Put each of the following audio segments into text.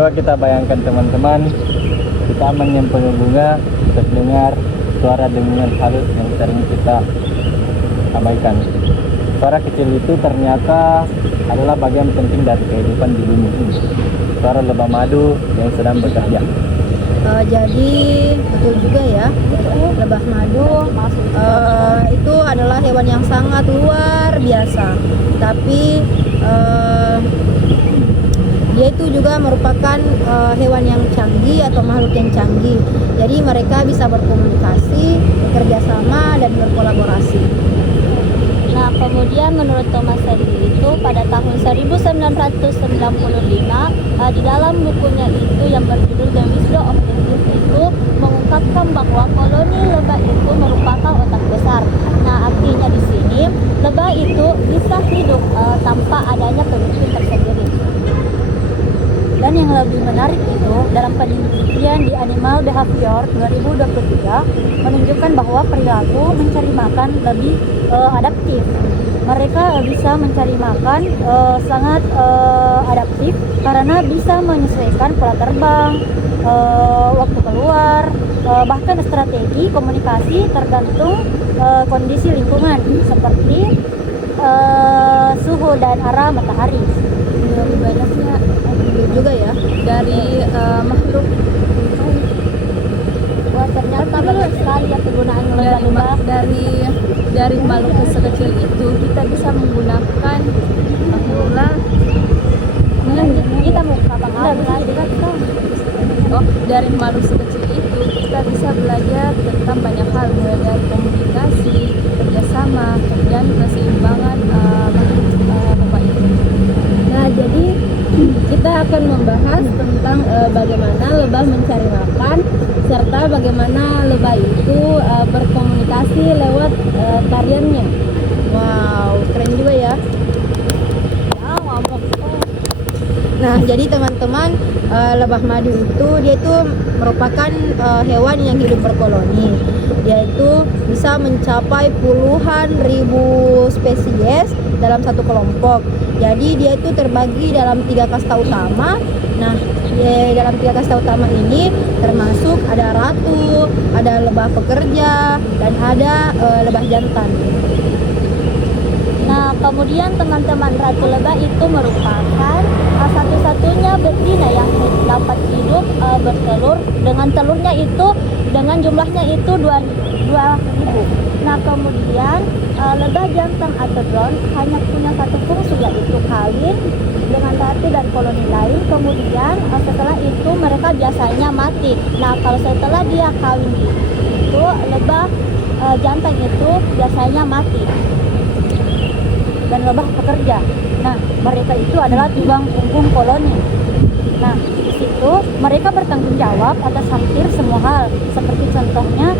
coba kita bayangkan teman-teman, kita menyemprot bunga, terdengar suara dengungan halus yang sering kita abaikan. Suara kecil itu ternyata adalah bagian penting dari kehidupan di bumi ini. Suara lebah madu yang sedang bekerja. Jadi betul juga ya, lebah madu itu adalah hewan yang sangat luar biasa. Tapi dia itu juga merupakan hewan yang canggih atau makhluk yang canggih. Jadi mereka bisa berkomunikasi, bekerja sama, dan berkolaborasi. Nah, kemudian menurut Thomas Edison itu pada tahun 1995 di dalam bukunya itu yang berjudul The Wisdom of the Youth itu mengungkapkan bahwa koloni lebah itu merupakan otak besar. Nah, artinya di sini lebah itu bisa hidup tanpa adanya pemimpin tersendiri. Dan yang lebih menarik itu dalam penelitian di Animal Behavior 2023 menunjukkan bahwa perilaku mencari makan lebih adaptif. Mereka bisa mencari makan sangat adaptif karena bisa menyesuaikan pola terbang, waktu keluar, bahkan strategi komunikasi tergantung kondisi lingkungan seperti suhu dan arah matahari. Lebih banyaknya juga ya dari makhluk. Wah, ternyata banyak sekali ya kegunaan lebah-lebah. Dari makhluk sekecil itu kita bisa menggunakan Kita mau kapal lagi. dari makhluk sekecil itu kita bisa belajar tentang banyak hal, mulai dari komunikasi, kerjasama, dan keseimbangan lebah itu. Nah, jadi kita akan membahas tentang bagaimana lebah mencari makan serta bagaimana lebah itu berkomunikasi lewat tariannya. Wow, keren juga ya. Nah, jadi teman-teman, lebah madu itu dia itu merupakan hewan yang hidup berkoloni. Dia itu bisa mencapai puluhan ribu spesies dalam satu kelompok. Jadi dia itu terbagi dalam 3 kasta utama. Nah, dalam 3 kasta utama ini termasuk ada ratu, ada lebah pekerja, dan ada lebah jantan. Nah, kemudian teman-teman, ratu lebah itu merupakan satu-satunya betina yang dapat hidup bertelur dengan telurnya itu dengan jumlahnya itu 2.000. Nah, kemudian lebah jantan atau drone hanya punya satu fungsi, yaitu kawin dengan ratu dan koloni lain. Kemudian setelah itu mereka biasanya mati. Nah, kalau setelah dia kawin itu lebah jantan itu biasanya mati. Dan lebah pekerja. Nah, mereka itu adalah tulang punggung koloni. Nah, di situ mereka bertanggung jawab atas hampir semua hal, seperti contohnya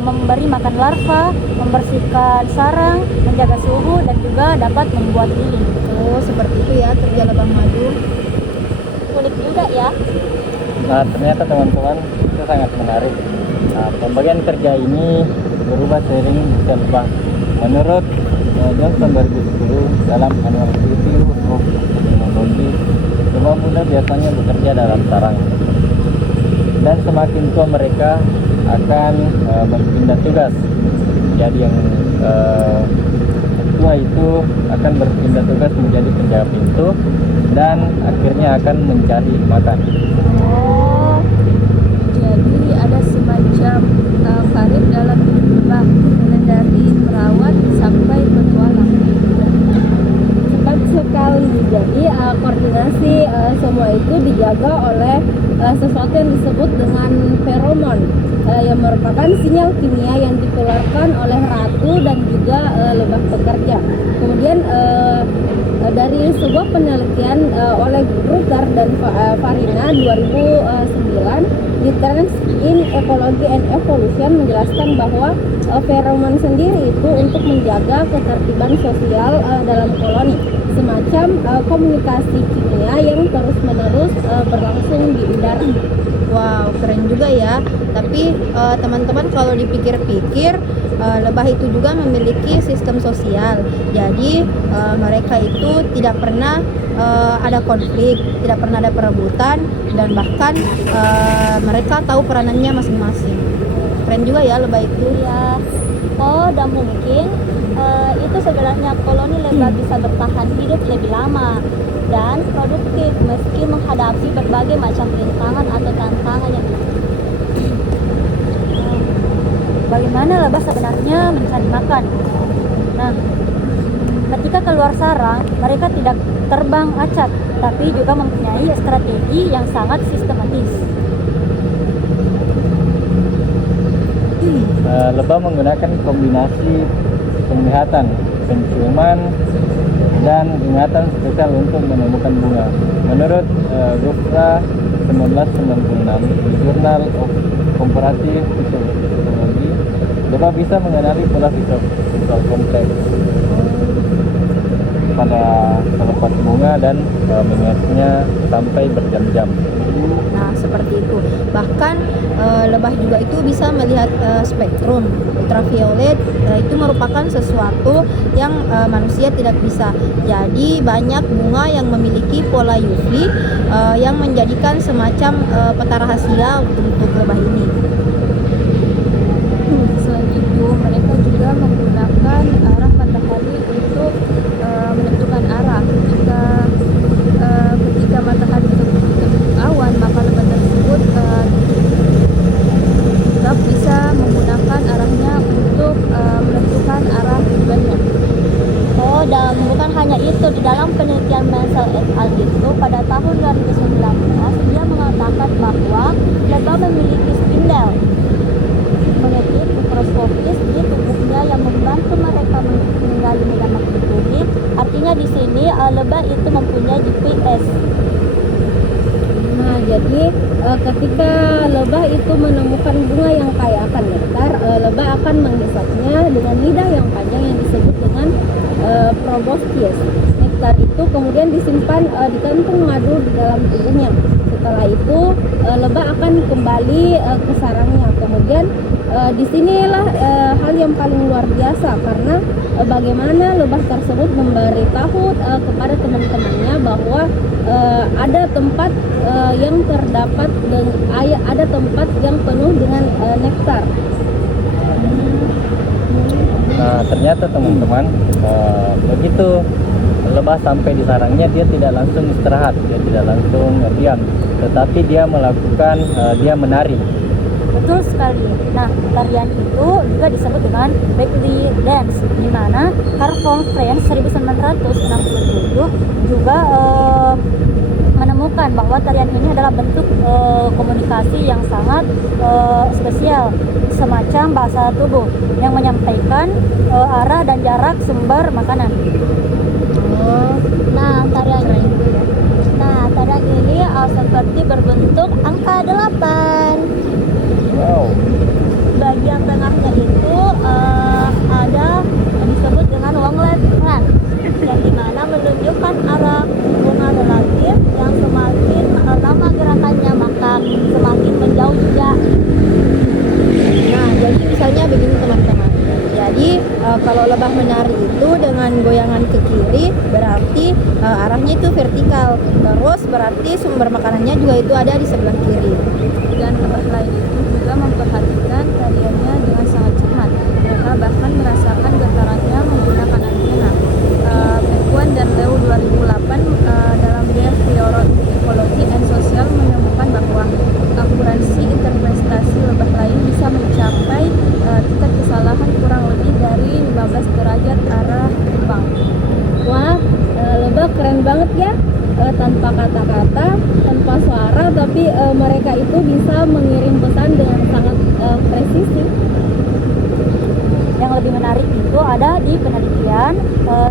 memberi makan larva, membersihkan sarang, menjaga suhu, dan juga dapat membuat lilin. Oh, seperti itu ya kerja lebah madu. Unik juga ya. Nah, ternyata teman-teman itu sangat menarik. Nah, pembagian kerja ini berubah seiring usia lebah. Menurut Johnson 2010 dalam Animal Activity of Technology, lebah muda biasanya bekerja dalam sarang, dan semakin tua mereka akan berpindah tugas. Jadi yang tua itu akan berpindah tugas menjadi penjaga pintu dan akhirnya akan mencari makan. Oh, jadi ada semacam karir dalam hidup lebah, mulai dari merawat sampai petualang. Cepat sekali. Jadi koordinasi semua itu dijaga oleh sesuatu yang disebut dengan feromon, yang merupakan sinyal kimia yang dikeluarkan oleh ratu dan juga lebah pekerja. Kemudian dari sebuah penelitian oleh Grutter dan Farina 2009 di Trends in Ecology and Evolution menjelaskan bahwa feromon sendiri itu untuk menjaga ketertiban sosial dalam koloni, semacam komunikasi kimia yang terus-menerus berlangsung di udara. darah. Wow, keren juga ya. Tapi teman-teman kalau dipikir-pikir, lebah itu juga memiliki sistem sosial. Jadi mereka itu tidak pernah ada konflik, tidak pernah ada perebutan, dan bahkan mereka tahu peranannya masing-masing. Keren juga ya lebah itu. Ya, oh, dan mungkin itu sebenarnya koloni lebah bisa bertahan hidup lebih lama dan produktif meski menghadapi berbagai macam rintangan atau tantangan yang bagaimana lebah sebenarnya mencari makan. Nah, ketika keluar sarang, mereka tidak terbang acak, tapi juga mempunyai strategi yang sangat sistematis. Lebah menggunakan kombinasi penglihatan, penciuman, dan ingatan spesial untuk menemukan bunga. Menurut Gofra 1996 di Journal of Comparative Physiology, lebah bisa mengenali pola visual kompleks pada selepas bunga dan mengingatnya sampai berjam-jam. Nah, seperti itu. Bahkan lebah juga itu bisa melihat spektrum ultraviolet. Itu merupakan sesuatu yang manusia tidak bisa. Jadi banyak bunga yang memiliki pola UV yang menjadikan semacam peta rahasia untuk lebah ini. Selain itu, mereka juga menggunakan arah matahari untuk menentukan arah. Ketika matahari terbentuk awan, maka lebah tersebut tetap bisa menggunakan arahnya untuk menentukan arah tujuannya. Oh, dan bukan hanya itu, di dalam penelitian Mansell et al. Itu pada tahun 2019 dia mengatakan bahwa lebah memiliki spindel magnetik mikroskopis di tubuhnya yang membantu mereka menggali medan magnetik bumi. Artinya di sini lebah itu mempunyai GPS. Nah, jadi ketika lebah itu menemukan bunga yang kaya akan nektar, lebah akan menghisapnya dengan lidah yang panjang yang disebut dengan proboscis. Nektar itu kemudian disimpan di kantung madu di dalam tubuhnya. Setelah itu lebah akan kembali ke sarangnya. Kemudian disinilah hal yang paling luar biasa, karena bagaimana lebah tersebut memberitahu kepada teman-temannya bahwa ada tempat yang terdapat ada tempat yang penuh dengan nektar. Nah, ternyata teman-teman, begitu lebah sampai di sarangnya, dia tidak langsung istirahat, dia tidak langsung diam, tetapi dia melakukan dia menari. Betul sekali. Nah, tarian itu juga disebut dengan belly dance, di mana Carl von Frey 1967 juga menemukan bahwa tarian ini adalah bentuk komunikasi yang sangat spesial, semacam bahasa tubuh yang menyampaikan arah dan jarak sumber makanan. Nah, tarian ini seperti berbentuk angka 8. Wow. Bagian tengahnya itu ada disebut dengan wonglet hand, yang dimana menunjukkan arah bunga relatif yang semakin lama gerakannya maka semakin menjauh juga. Nah, jadi misalnya begini teman-teman. Jadi kalau lebah menari itu dengan goyangan ke kiri berarti arahnya itu vertikal. Terus berarti sumber makanannya juga itu ada di sebelah kiri. Dan lebah lain itu juga memperhatikan tariannya dengan sangat cermat. Mereka bahkan merasakan getarannya menggunakan antena. Pekuan dan Leo 2008 dalam Behavioral Ecology and Social menemukan bahwa akurasi interpretasi lebah lain bisa mencapai tingkat kesalahan kurang lebih dari 15 derajat arah terbang. Wah, lebah keren banget ya. Tanpa kata-kata, tanpa suara, tapi mereka itu bisa mengirim pesan dengan sangat presisi. Yang lebih menarik itu ada di penelitian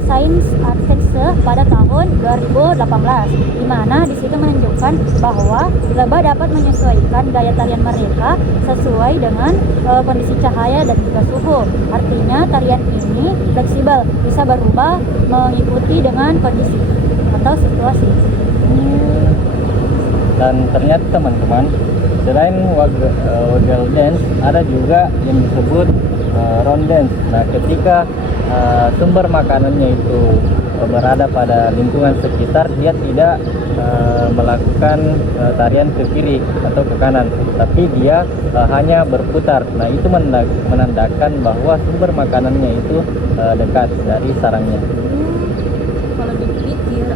Science and Sense pada tahun 2018, di mana di situ menunjukkan bahwa lebah dapat menyesuaikan gaya tarian mereka sesuai dengan kondisi cahaya dan juga suhu. Artinya tarian ini fleksibel, bisa berubah mengikuti dengan kondisi atau situasi. Dan ternyata teman-teman, selain waggle dance, ada juga yang disebut round dance. Nah, ketika sumber makanannya itu berada pada lingkungan sekitar, dia tidak melakukan tarian ke kiri atau ke kanan, tapi dia hanya berputar. Nah, itu menandakan bahwa sumber makanannya itu dekat dari sarangnya. Kalau dipikir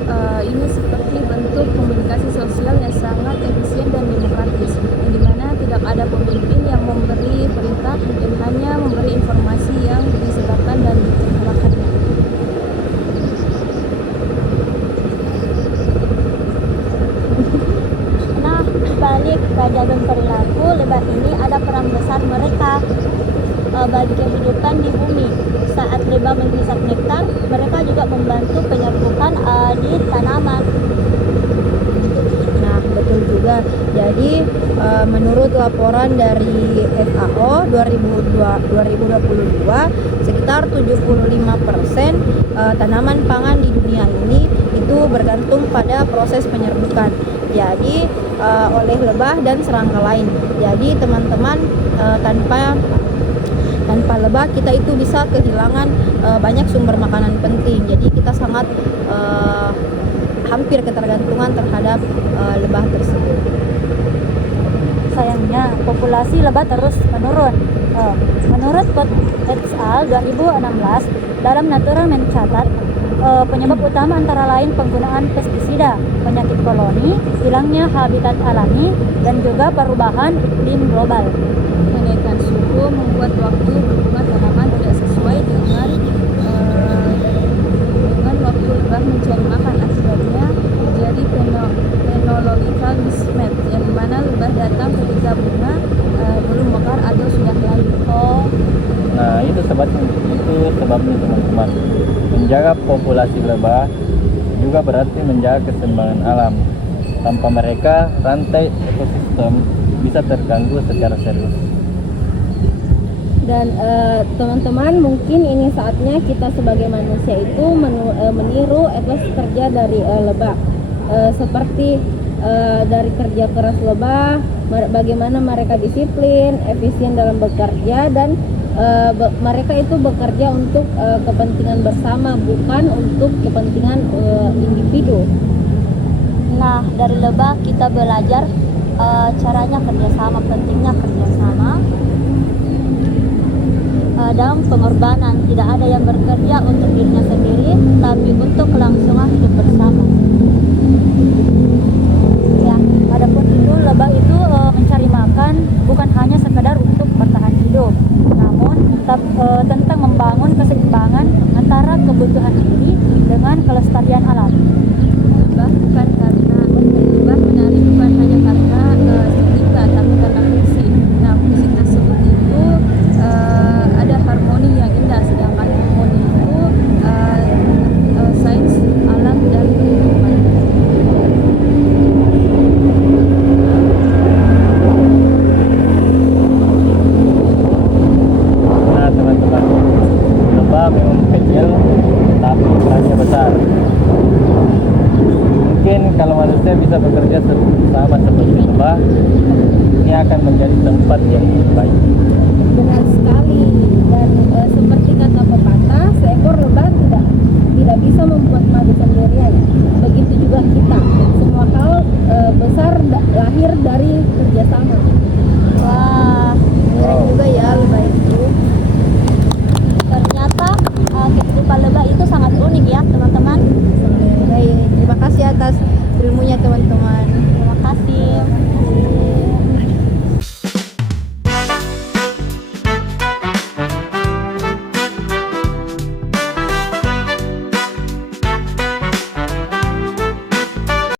ini seperti bentuk komunikasi sosial yang sangat efisien dan demokratis, yang dimana tidak ada pemimpin yang memberi perintah dan hanya memberi informasi yang disebarkan dan diceritakannya. Nah, balik ke jalur perilaku, lebah ini ada peran besar mereka bagi kehidupan di bumi. Saat lebah menghisap nektar, mereka juga membantu penyerbukan di tanaman. Nah, betul juga. Jadi menurut laporan dari FAO 2022, sekitar 75% tanaman pangan di dunia ini itu bergantung pada proses penyerbukan. Jadi oleh lebah dan serangga lain. Jadi teman-teman, tanpa lebah kita itu bisa kehilangan banyak sumber makanan penting. Jadi kita sangat hampir ketergantungan terhadap lebah tersebut. Sayangnya, populasi lebah terus menurun. Menurut Scott et al. 2016, dalam Nature mencatat penyebab utama antara lain penggunaan pestisida, penyakit koloni, hilangnya habitat alami, dan juga perubahan iklim global. Kenaikan suhu membuat waktu berbuah tanaman tidak sesuai dengan waktu lebah mencari makan. Akibatnya terjadi phenological mismatch, yang dimana lebah datang ketika bunga belum mekar atau sudah layu. Nah, itu sebabnya teman-teman. Menjaga populasi lebah juga berarti menjaga keseimbangan alam. Tanpa mereka, rantai ekosistem bisa terganggu secara serius. Dan teman-teman, mungkin ini saatnya kita sebagai manusia itu meniru etos kerja dari lebah, seperti dari kerja keras lebah, bagaimana mereka disiplin, efisien dalam bekerja, dan mereka itu bekerja untuk kepentingan bersama, bukan untuk kepentingan individu. Nah, dari lebah kita belajar caranya kerjasama, pentingnya kerjasama. Dalam pengorbanan, tidak ada yang bekerja untuk dirinya sendiri, tapi untuk kelangsungan hidup bersama. Ya, adapun itu, lebah itu mencari makan bukan hanya sekedar untuk bertahan hidup, namun tentang membangun keseimbangan antara kebutuhan diri dengan kelestarian alam. Lebah menari bukan hanya karena estetika, tapi karena fungsi. Nah, fungsi tersebut itu ada harmoni yang indah, sedangkan harmoni itu sains alam dan kehidupan. Nah, teman-teman, lebah memang kecil tapi perannya besar. Mungkin kalau manusia bisa bekerja sama seperti lebah, ini akan menjadi tempat yang baik.